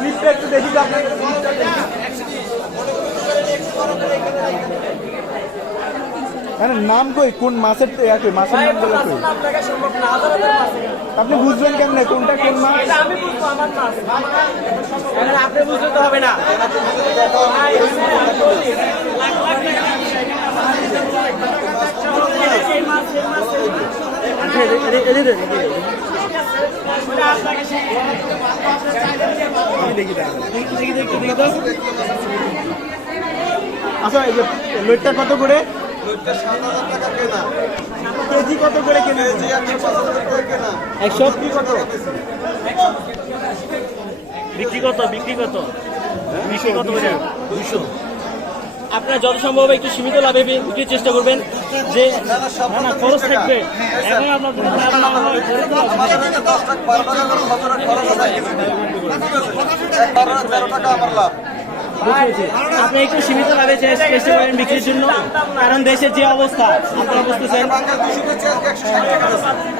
স্লিপটা একটু দেখি তো আপনাকে স্লিপটা দেখি। নাম কই? কোন মাছের ইয়াকে মাছের নাম কই? আপনি বুঝবেন কেমনে? কোনটা কোন মাছ? আপনি বুঝতে তো হবে না। আচ্ছা এই যে লইটটা কত করে? কেজি কত করে কেনে? একশো? কত? বিক্রি কত? বিক্রি কত? বিক্রি কত করে? দুশো। আপনারা যত সম্ভব একটু সীমিত লাভে বিক্রির চেষ্টা করবেন। যে না না। খরচ থাকবে আপনার। আপনি একটু সীমিত লাভে চেষ্টা করেন বিক্রির জন্য কারণ দেশের যে অবস্থা আপনারা বুঝতেছেন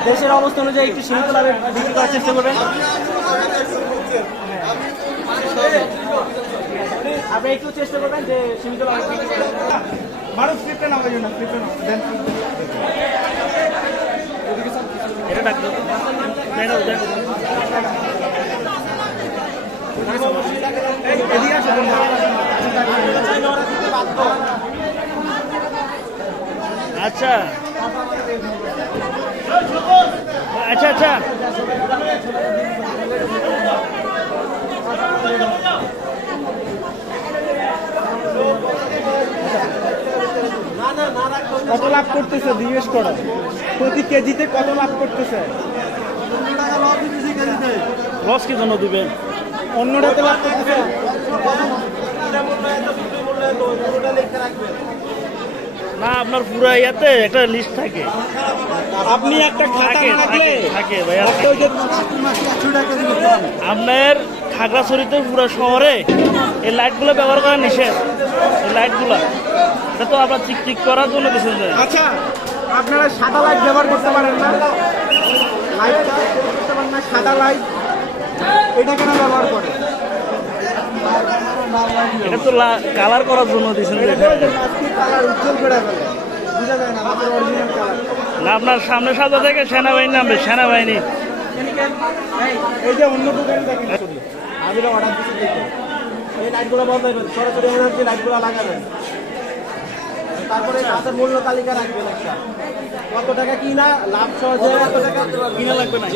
দেশের অবস্থা অনুযায়ী একটু সীমিত লাভে বিক্রি করার চেষ্টা করবেন। আপনি একটু চেষ্টা করবেন যে সীমিত লাভে বিক্রি করার। মারো স্লিপটা নাও এই জন্য দেন। এটা এদিকে আসো আচ্ছা। আচ্ছা আচ্ছা। কত লাভ করতেছে জিজ্ঞেস করো। প্রতি কেজিতে কত লাভ করতেছে? লস কি জন্য দিবেন? অন্যটাতে লাভ করতেছে। না আপনার পুরো ইয়াতে একটা লিস্ট থাকে। আপনি একটা খাতা থাকে থাকে ভাইয়া। আপনার খাগড়াছড়িতে পুরো শহরে এই লাইটগুলো ব্যবহার করা নিষেধ। এই লাইটগুলো এটা তো আপনার চিক চিক করার জন্য দিচ্ছেন যে আচ্ছা আপনারা সাদা লাইট ব্যবহার করতে পারেন না। লাইটটা করতে পারেন না সাদা লাইট এটা কেন ব্যবহার করে এটা তো কালার করার জন্য যায় না আপনার সামনে সাজা থেকে সেনাবাহিনী নামবে সেনাবাহিনী। এই যে অন্য আমি অর্ডার দিচ্ছি এই লাইটগুলো বদলাইবেন সরাসরি লাইটগুলো লাগাবেন তারপরে তাদের মূল্য তালিকা রাখবেন একটা। কত টাকা কিনা লাভ সহজে কিনা লাগবে না।